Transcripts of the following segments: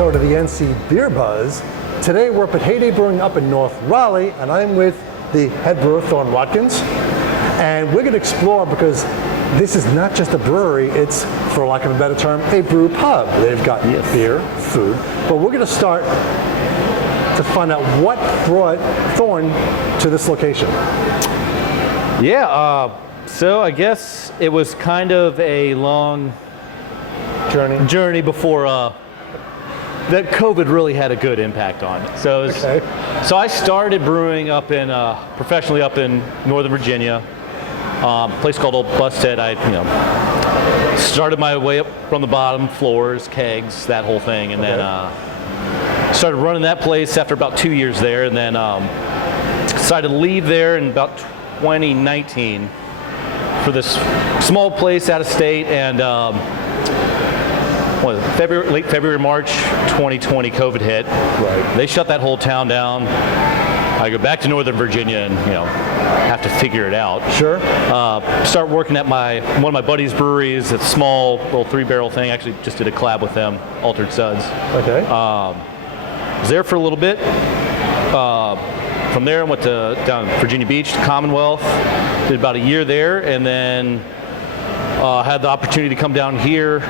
episode of the NCBeerBuzz. Today we're up at Heyday Brewing up in North Raleigh, and I'm with the Head Brewer Thorne Watkins. And we're going to explore, because this is not just a brewery, it's, for lack of a better term, a brew pub. They've got beer, food, but we're going to start to find out what brought Thorne to this location. Yeah, so I guess it was kind of a long journey before that COVID really had a good impact on it. So, so I started brewing professionally up in Northern Virginia, a place called Old Busted. I started my way up from the bottom, floors, kegs, that whole thing, and then started running that place after about 2 years there, and then decided to leave there in about 2019 for this small place out of state, and late February, March 2020, COVID hit. Right. They shut that whole town down. I go back to Northern Virginia and have to figure it out. Sure. Start working at one of my buddies' breweries. It's a small little 3-barrel thing. Actually, just did a collab with them, Altered Suds. Okay. Was there for a little bit. From there, I went down to Virginia Beach, to Commonwealth. Did about a year there, and then had the opportunity to come down here.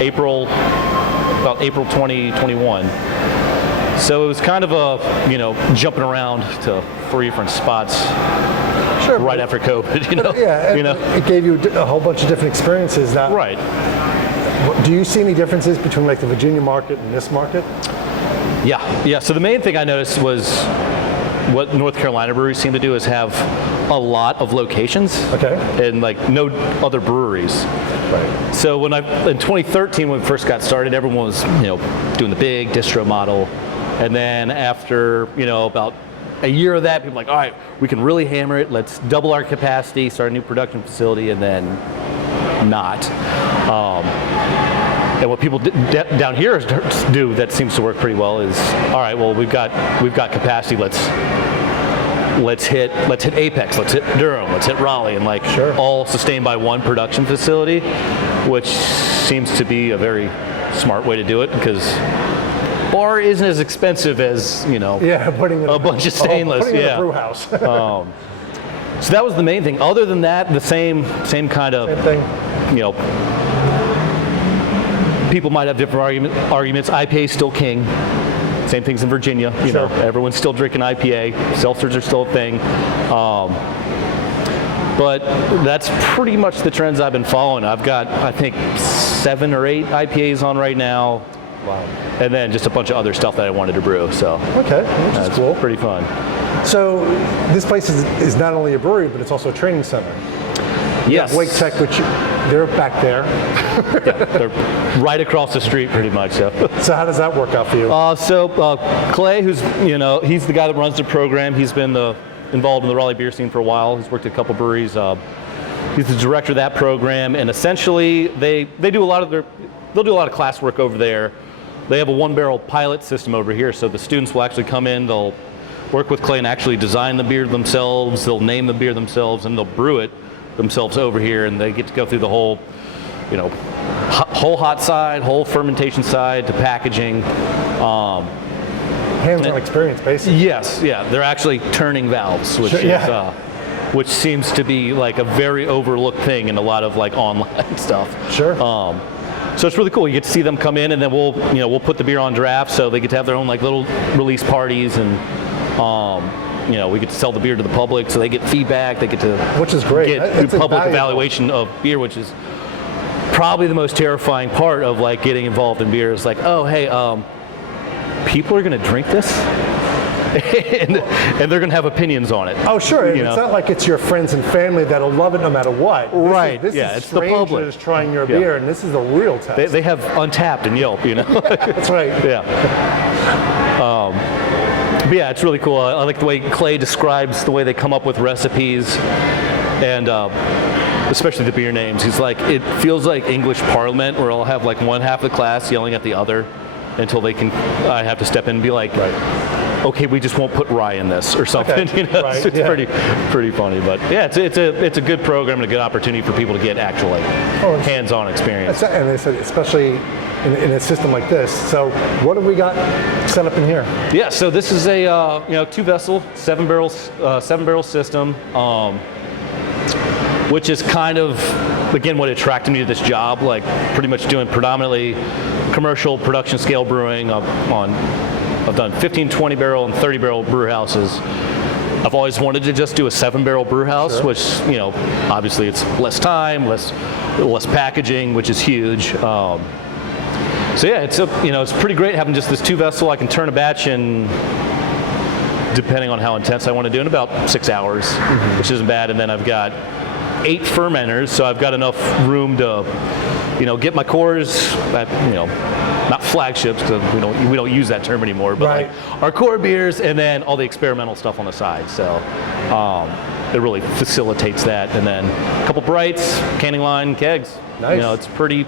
April 2021. So it was kind of a, jumping around to 3 different spots. Sure. Right after COVID, It gave you a whole bunch of different experiences. Now, right. Do you see any differences between like the Virginia market and this market? Yeah. So the main thing I noticed was what North Carolina breweries seem to do is have a lot of locations. Okay. And like no other breweries. Right. So in 2013, when we first got started, everyone was, doing the big distro model. And then after, about a year of that, people were like, all right, we can really hammer it. Let's double our capacity, start a new production facility, and then not. And what people down here do that seems to work pretty well is, all right, well, we've got capacity. Let's hit Apex, let's hit Durham, let's hit Raleigh, and all sustained by one production facility, which seems to be a very smart way to do it, because bar isn't as expensive as putting a bunch of stainless. Putting in a brew house. So that was the main thing. Other than that, the same kind of thing. People might have different arguments. IPA is still king. Same things in Virginia. Everyone's still drinking IPA. Seltzers are still a thing. But that's pretty much the trends I've been following. I've got, I think, 7 or 8 IPAs on right now. Wow. And then just a bunch of other stuff that I wanted to brew. So that's cool. Pretty fun. So this place is not only a brewery, but it's also a training center. Yes. Wake Tech, which they're back there. Yeah, they're right across the street, pretty much. So how does that work out for you? Clay, who's he's the guy that runs the program. He's been involved in the Raleigh beer scene for a while. He's worked at a couple breweries. He's the director of that program, and essentially they'll do a lot of classwork over there. They have a 1-barrel pilot system over here, so the students will actually come in. They'll work with Clay and actually design the beer themselves. They'll name the beer themselves, and they'll brew it themselves over here, and they get to go through the whole, whole hot side, whole fermentation side to packaging. Hands-on experience, basically. Yes, yeah. They're actually turning valves, which seems to be like a very overlooked thing in a lot of like online stuff. Sure. So it's really cool. You get to see them come in, and then we'll put the beer on draft, so they get to have their own like little release parties, and we get to sell the beer to the public, so they get feedback. They get to, which is great. Get public evaluation of beer, which is probably the most terrifying part of like getting involved in beer. Is like, oh hey, people are going to drink this, and they're going to have opinions on it. Oh sure, it's not like it's your friends and family that'll love it no matter what. Right. This is it's the public is trying your beer, and this is the real test. They have Untapped and Yelp, That's right. Yeah. But yeah, it's really cool. I like the way Clay describes the way they come up with recipes, and especially the beer names. He's like, it feels like English Parliament, where I'll have like one half of the class yelling at the other until I have to step in and be like, okay, we just won't put rye in this or something. It's pretty funny. But yeah, it's a good program and a good opportunity for people to get actual hands-on experience. And they said, especially in a system like this. So what have we got set up in here? Yeah, so this is a 2-vessel, 7-barrel system, which is kind of, again, what attracted me to this job, like pretty much doing predominantly commercial production scale brewing. I've done 15, 20 barrel and 30 barrel brew houses. I've always wanted to just do a 7-barrel brew house, sure. which, obviously it's less time, less packaging, which is huge. So yeah, it's pretty great having just this 2-vessel. I can turn a batch in, depending on how intense I want to do, in about 6 hours, which isn't bad. And then I've got 8 fermenters, so I've got enough room to, get my cores, not flagships, because we don't use that term anymore, but right. like our core beers, and then all the experimental stuff on the side. So it really facilitates that. And then a couple brights, canning line, kegs. Nice. It's pretty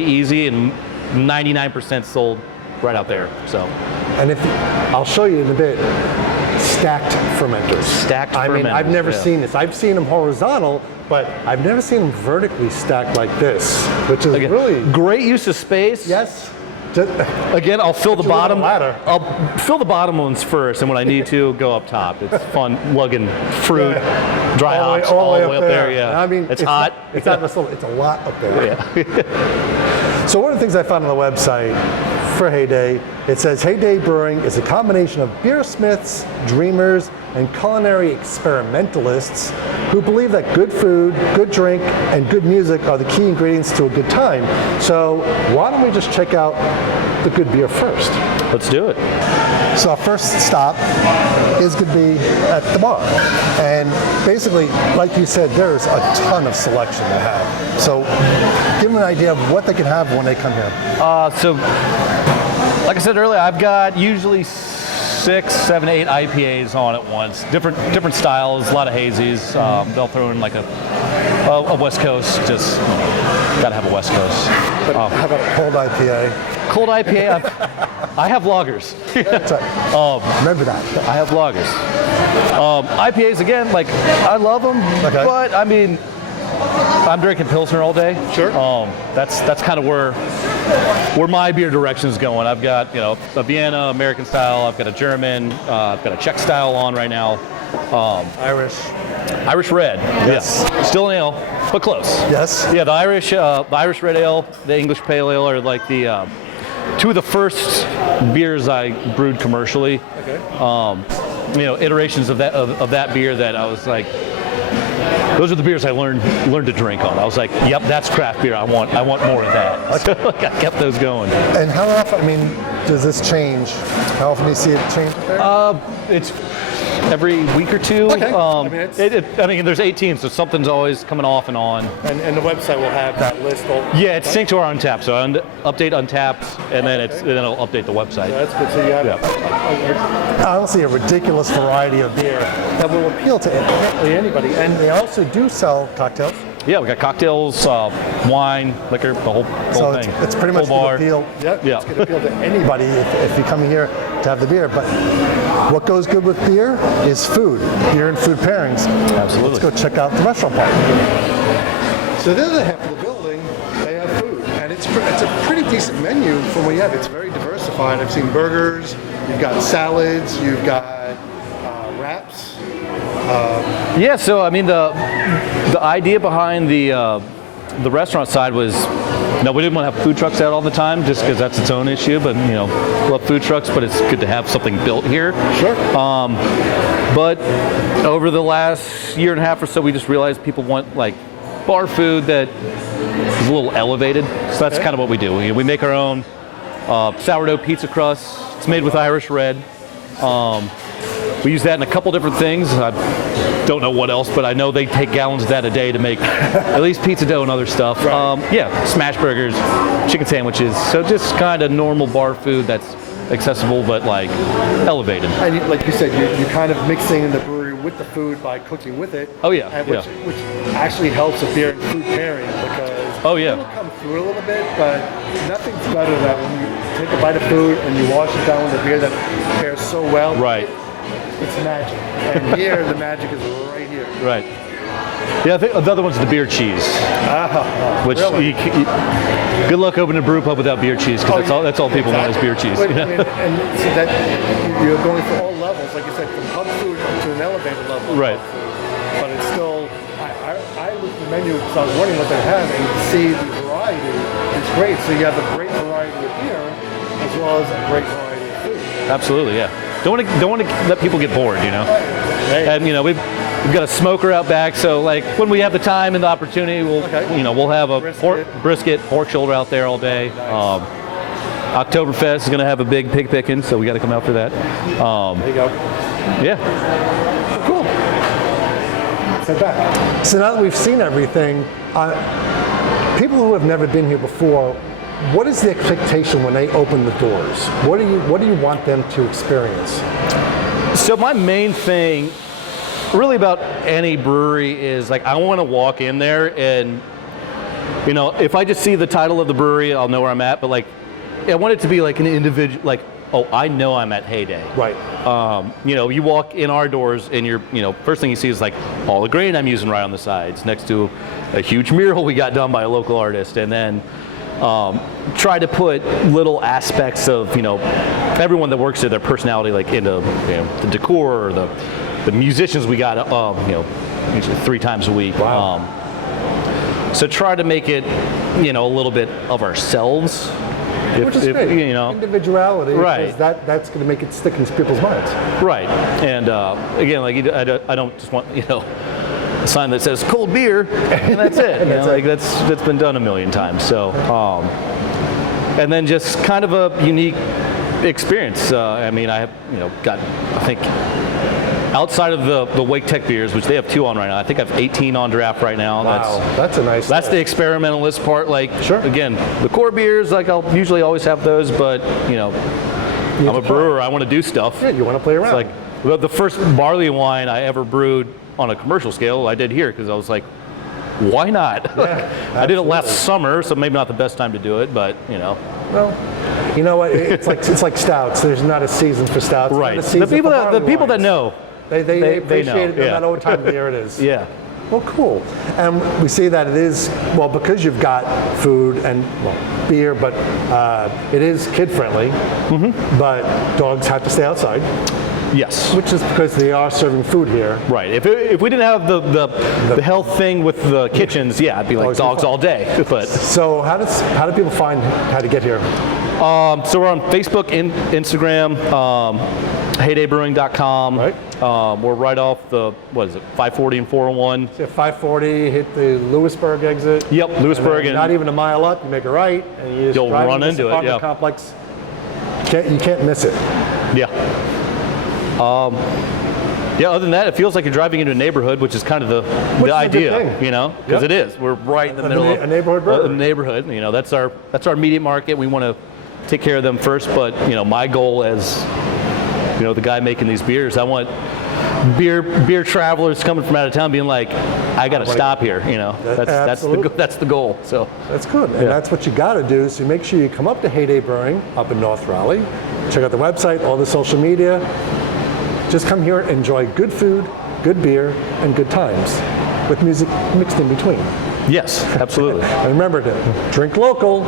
easy, and 99% sold right out there. So. And I'll show you in a bit, stacked fermenters. Stacked fermenters. I mean, I've never seen this. I've seen them horizontal, but I've never seen them vertically stacked like this, which is really great use of space. Yes. Again, I'll fill the bottom. I'll fill the bottom ones first, and when I need to, go up top. It's fun lugging fruit, dry hops all the way up there. Yeah, I mean, it's hot. It's not just it's a lot up there. Yeah. So one of the things I found on the website for Heyday, it says Heyday Brewing is a combination of beersmiths, dreamers, and culinary experimentalists who believe that good food, good drink, and good music are the key ingredients to a good time. So why don't we just check out the good beer first? Let's do it. So our first stop is going to be at the bar. And basically, like you said, there's a ton of selection to have. So give them an idea of what they can have when they come here. So, like I said earlier, I've got usually 6, 7, 8 IPAs on at once. Different styles, a lot of hazies. They'll throw in like a West Coast, just gotta have a West Coast. But how about a cold IPA? Cold IPA, I have lagers. Remember that. I have lagers. IPAs, again, like, I love them, but I mean, I'm drinking Pilsner all day. Sure. That's kind of where my beer direction is going. I've got, a Vienna American style, I've got a German, I've got a Czech style on right now. Irish red. Yes. Yeah. Still an ale, but close. Yes. Yeah, the Irish red ale, the English pale ale are like the two of the first beers I brewed commercially. Okay. Iterations of that beer that I was like, those are the beers I learned to drink on. I was like, yep, that's craft beer. I want more of that. So I kept those going. And how often, does this change? How often do you see it change there? It's every week or two. Okay. There's 18, so something's always coming off and on. And the website will have that list. Yeah, it's synced to our Untapped, so update Untapped, and then it'll update the website. So that's good. So you have honestly a ridiculous variety of beer that will appeal to anybody. And they also do sell cocktails. Yeah, we got cocktails, wine, liquor, the whole thing. It's pretty much going to appeal. Yeah. It's going to appeal to anybody if you come here to have the beer. But what goes good with beer is food. Beer and food pairings. Absolutely. Let's go check out the restaurant part. So the other half of the building, they have food, and it's a pretty decent menu from what you have. It's very diversified. I've seen burgers. You've got salads. You've got wraps. Yeah, so the idea behind the restaurant side was, we didn't want to have food trucks out all the time, just because that's its own issue. But love food trucks, but it's good to have something built here. Sure. But over the last year and a half or so, we just realized people want like bar food that is a little elevated. So that's kind of what we do. We make our own sourdough pizza crust. It's made with Irish red. We use that in a couple different things. I don't know what else, but I know they take gallons of that a day to make at least pizza dough and other stuff. Right. Smash burgers, chicken sandwiches. So just kind of normal bar food that's accessible but like elevated. And like you said, you're kind of mixing in the brewery with the food by cooking with it. Oh yeah. Which actually helps a beer and food pairing because it'll come through a little bit, but nothing's better than when you take a bite of food and you wash it down with a beer that pairs so well. Right. It's magic. And here, the magic is right here. Right. Yeah, I think the other one's the beer cheese. Which really? good luck opening a brew pub without beer cheese, because that's all people want is beer cheese. Wait, I mean, and so that you're going for all levels, like you said, from pub food to an elevated level. Right. Of pub food. But it's still, I looked at the menu because I was wondering what they had, and to see the variety is great. So you have a great variety of beer as well as a great variety of food. Absolutely, yeah. Don't want to let people get bored, you know. And you know, we've got a smoker out back, so like when we have the time and the opportunity, we'll have a brisket, pork shoulder out there all day. Nice. Oktoberfest is going to have a big pig picking, so we got to come out for that. There you go. Yeah. Cool. Sit back. So now that we've seen everything, people who have never been here before, what is the expectation when they open the doors? What do you want them to experience? So my main thing, really about any brewery, is like I want to walk in there and, you know, if I just see the title of the brewery, I'll know where I'm at. But like, I want it to be like an individual, like, oh, I know I'm at Heyday. Right. You know, you walk in our doors and first thing you see is like all the grain I'm using right on the sides next to a huge mural we got done by a local artist, and then try to put little aspects of, you know, everyone that works there, their personality, like into, you know, the decor or the musicians we got, you know, usually 3 times a week. Wow. So try to make it, you know, a little bit of ourselves. Which is great. You know, individuality, right? Because that's going to make it stick in people's minds. Right. And again, like I don't just want, you know, a sign that says cold beer and that's it. You know, like that's been done a million times. So, and then just kind of a unique experience. I mean, I have, you know, I think outside of the Wake Tech beers, which they have 2 on right now, I think I have 18 on draft right now. Wow, that's a nice. That's the experimentalist part. Like, sure. Again, the core beers, like I'll usually always have those, but you know, I'm a brewer. I want to do stuff. Yeah, you want to play around. It's like the first barley wine I ever brewed on a commercial scale, I did here because I was like, why not? Yeah, I did it last summer, so maybe not the best time to do it, but you know. Well, you know what? It's like stouts. There's not a season for stouts. Right. The people that know. They appreciate know. it no matter what time of the year it is. Yeah. Well, cool. And we see that it is, well, because you've got food and beer, but it is kid-friendly, but dogs have to stay outside. Yes. Which is because they are serving food here. Right. If we didn't have the health thing with the kitchens, yeah, I'd be like dogs all day. But so how do people find how to get here? So we're on Facebook, Instagram, heydaybrewing.com. Right. We're right off the, 540 and 401. So 540, hit the Lewisburg exit. Yep, Lewisburg. And not even a mile up, you make a right, and you just you'll drive run into it. Yeah. Complex. You can't miss it. Yeah. Yeah, other than that, it feels like you're driving into a neighborhood, which is kind of the idea, you know, because it is. We're right in the middle of a neighborhood brewery. A neighborhood. You know, that's our immediate market. We want to take care of them first, but you know, my goal as, you know, the guy making these beers, I want beer travelers coming from out of town being like, I got to stop here. You know, that's the goal. So that's good, and that's what you got to do. So make sure you come up to Heyday Brewing up in North Raleigh. Check out the website, all the social media. Just come here and enjoy good food, good beer, and good times with music mixed in between. Yes, absolutely. And remember to drink local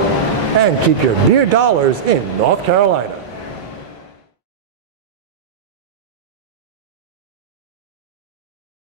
and keep your beer dollars in North Carolina.